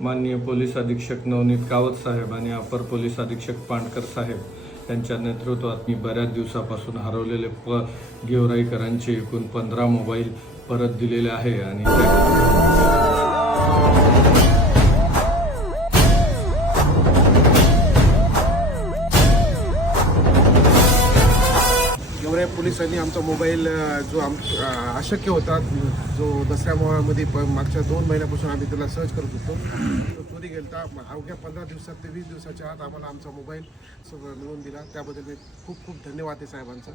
माननीय पोलीस अधीक्षक नवनीत कावत साहेब आणि अपर पोलीस अधीक्षक पांडकर साहेब यांच्या नेतृत्वात मी बऱ्याच दिवसापासून हरवलेले गेवराईकरांचे एकूण 15 मोबाईल परत दिलेले आहे आणि गेवराई पोलिसांनी आमचा मोबाईल जो अशक्य होता, जो दसऱ्यामध्ये मागच्या 2 महिन्यापासून आम्ही त्याला सर्च करत होतो, तो चोरी गेलता. अवघ्या 15 दिवसात ते 20 दिवसाच्या आत आम्हाला आमचा मोबाईल मिळवून दिला. त्याबद्दल मी खूप खूप धन्यवाद आहे साहेबांचा.